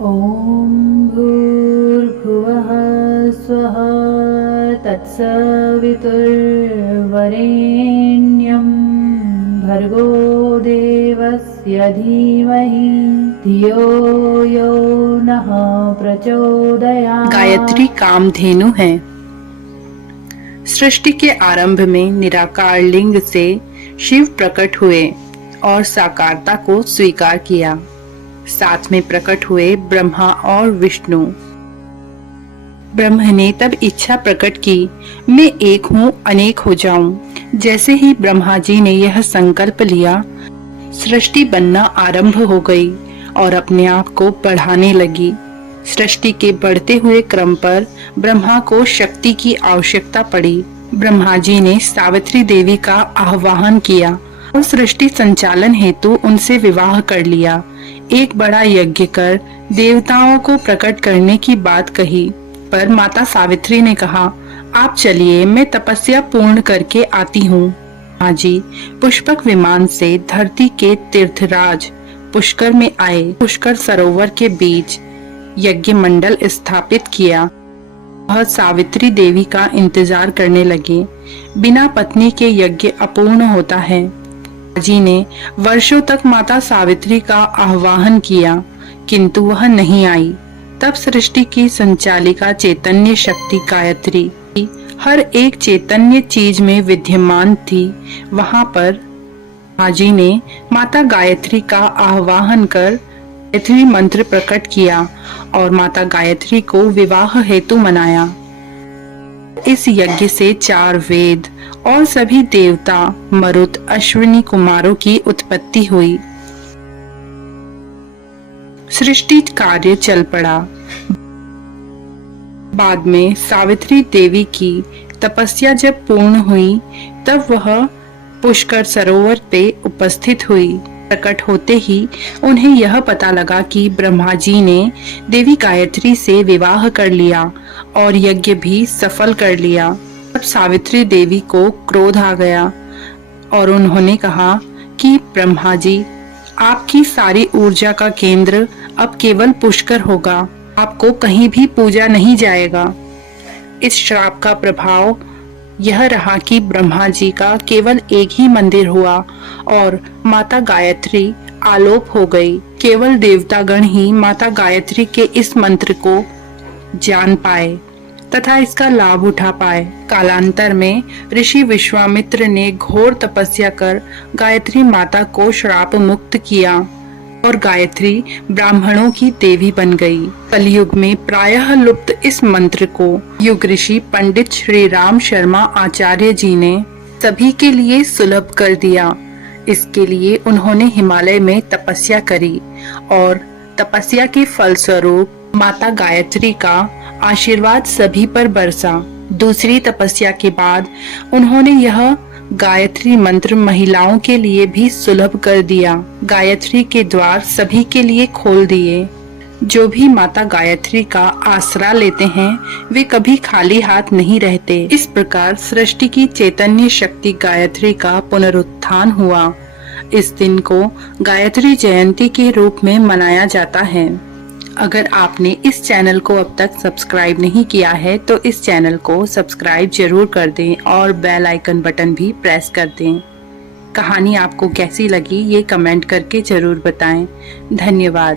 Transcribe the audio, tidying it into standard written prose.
ॐ भूर्भुवः स्वः तत्सवितुर्वरेण्यं भर्गो देवस्य धीमहि धियो यो नः प्रचोदयात्। गायत्री कामधेनु है। सृष्टि के आरंभ में निराकार लिंग से शिव प्रकट हुए और साकारता को स्वीकार किया। साथ में प्रकट हुए ब्रह्मा और विष्णु। ब्रह्म ने तब इच्छा प्रकट की, मैं एक हूँ अनेक हो जाऊं। जैसे ही ब्रह्मा जी ने यह संकल्प लिया, सृष्टि बनना आरंभ हो गई और अपने आप को बढ़ाने लगी। सृष्टि के बढ़ते हुए क्रम पर ब्रह्मा को शक्ति की आवश्यकता पड़ी। ब्रह्मा जी ने सावित्री देवी का आह्वान किया और सृष्टि संचालन हेतु उनसे विवाह कर लिया। एक बड़ा यज्ञ कर देवताओं को प्रकट करने की बात कही, पर माता सावित्री ने कहा, आप चलिए, मैं तपस्या पूर्ण करके आती हूँ। माँ जी पुष्पक विमान से धरती के तीर्थराज पुष्कर में आए। पुष्कर सरोवर के बीच यज्ञ मंडल स्थापित किया। वह सावित्री देवी का इंतजार करने लगे। बिना पत्नी के यज्ञ अपूर्ण होता है। जी ने वर्षों तक माता सावित्री का आह्वान किया, किंतु वह नहीं आई। तब सृष्टि की संचालिका चैतन्य शक्ति गायत्री हर एक चैतन्य चीज में विद्यमान थी। वहां पर माजी ने माता गायत्री का आह्वान कर गायत्री मंत्र प्रकट किया और माता गायत्री को विवाह हेतु मनाया। इस यज्ञ से 4 वेद और सभी देवता, मरुत, अश्विनी कुमारों की उत्पत्ति हुई। सृष्टि कार्य चल पड़ा। बाद में सावित्री देवी की तपस्या जब पूर्ण हुई, तब वह पुष्कर सरोवर पे उपस्थित हुई। प्रकट होते ही उन्हें यह पता लगा कि ब्रह्मा जी ने देवी गायत्री से विवाह कर लिया और यज्ञ भी सफल कर लिया। तब सावित्री देवी को क्रोध आ गया और उन्होंने कहा कि ब्रह्मा जी, आपकी सारी ऊर्जा का केंद्र अब केवल पुष्कर होगा, आपको कहीं भी पूजा नहीं जाएगा। इस श्राप का प्रभाव यह रहा कि ब्रह्मा जी का केवल एक ही मंदिर हुआ और माता गायत्री आलोप हो गई। केवल देवतागण ही माता गायत्री के इस मंत्र को जान पाए तथा इसका लाभ उठा पाए। कालांतर में ऋषि विश्वामित्र ने घोर तपस्या कर गायत्री माता को श्राप मुक्त किया और गायत्री ब्राह्मणों की देवी बन गई। कलयुग में प्रायः लुप्त इस मंत्र को युग ऋषि पंडित श्री राम शर्मा आचार्य जी ने सभी के लिए सुलभ कर दिया। इसके लिए उन्होंने हिमालय में तपस्या करी और तपस्या के फलस्वरूप माता गायत्री का आशीर्वाद सभी पर बरसा। दूसरी तपस्या के बाद उन्होंने यह गायत्री मंत्र महिलाओं के लिए भी सुलभ कर दिया। गायत्री के द्वार सभी के लिए खोल दिए। जो भी माता गायत्री का आसरा लेते हैं, वे कभी खाली हाथ नहीं रहते। इस प्रकार सृष्टि की चैतन्य शक्ति गायत्री का पुनरुत्थान हुआ। इस दिन को गायत्री जयंती के रूप में मनाया जाता है। अगर आपने इस चैनल को अब तक सब्सक्राइब नहीं किया है तो इस चैनल को सब्सक्राइब जरूर कर दें और बेल आइकन बटन भी प्रेस कर दें। कहानी आपको कैसी लगी ये कमेंट करके जरूर बताएं। धन्यवाद।